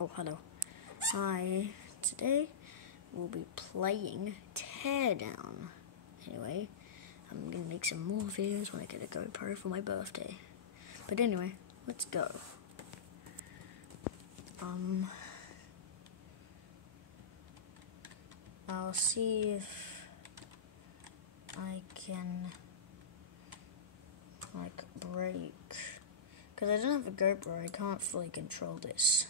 Oh, hello. Hi. Today we'll be playing Teardown. Anyway, I'm gonna make some more videos when I get a GoPro for my birthday. But anyway, let's go. I'll see if I can break, because I don't have a GoPro. I can't fully control this.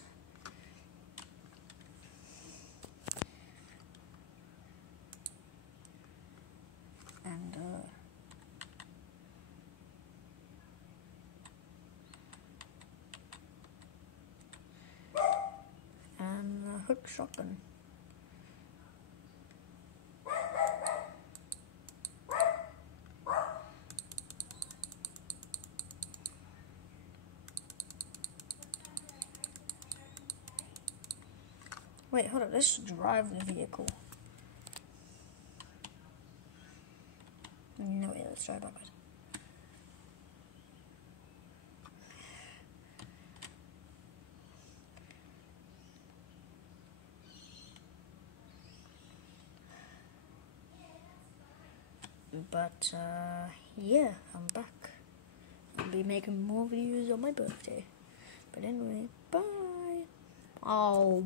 And the hook shotgun. Wait, hold up, let's drive the vehicle. No, wait, let's drive backwards. But, yeah, I'm back. I'll be making more videos on my birthday. But anyway, bye! Oh.